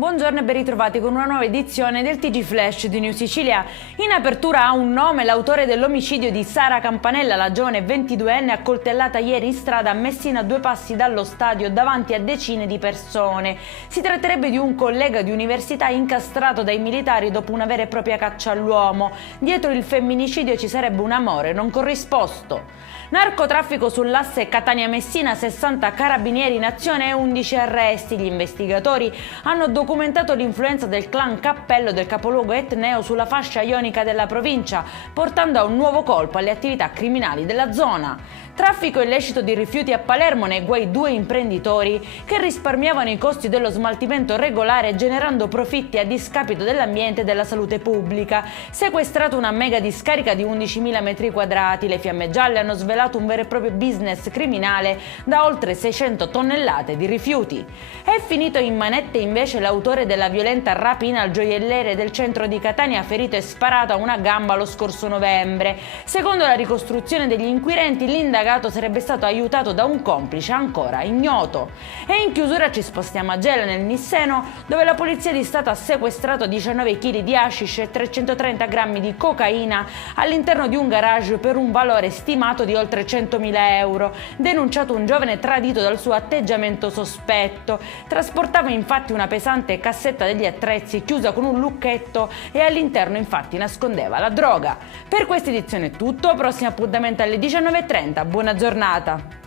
Buongiorno e ben ritrovati con una nuova edizione del TG Flash di New Sicilia. In apertura ha un nome l'autore dell'omicidio di Sara Campanella, la giovane 22enne accoltellata ieri in strada a Messina, a 2 passi dallo stadio, davanti a decine di persone. Si tratterebbe di un collega di università incastrato dai militari dopo una vera e propria caccia all'uomo. Dietro il femminicidio ci sarebbe un amore non corrisposto. Narcotraffico sull'asse Catania-Messina, 60 carabinieri in azione e 11 arresti. Gli investigatori hanno documentato l'influenza del clan Cappello del capoluogo etneo sulla fascia ionica della provincia, portando a un nuovo colpo alle attività criminali della zona. Traffico illecito di rifiuti a Palermo, nei guai 2 imprenditori che risparmiavano i costi dello smaltimento regolare generando profitti a discapito dell'ambiente e della salute pubblica. Sequestrato una mega discarica di 11.000 metri quadrati, le Fiamme Gialle hanno svelato un vero e proprio business criminale da oltre 600 tonnellate di rifiuti. È finito in manette invece l'autore della violenta rapina al gioielliere del centro di Catania, ferito e sparato a una gamba lo scorso novembre. Secondo la ricostruzione degli inquirenti, l'indagato sarebbe stato aiutato da un complice ancora ignoto. E in chiusura ci spostiamo a Gela, nel Nisseno, dove la Polizia di Stato ha sequestrato 19 kg di hashish e 330 grammi di cocaina all'interno di un garage per un valore stimato di oltre 100.000 euro. Denunciato un giovane tradito dal suo atteggiamento sospetto. Trasportava infatti una pesante cassetta degli attrezzi chiusa con un lucchetto e all'interno infatti nascondeva la droga. Per questa edizione è tutto, prossimo appuntamento alle 19:30. Buona giornata!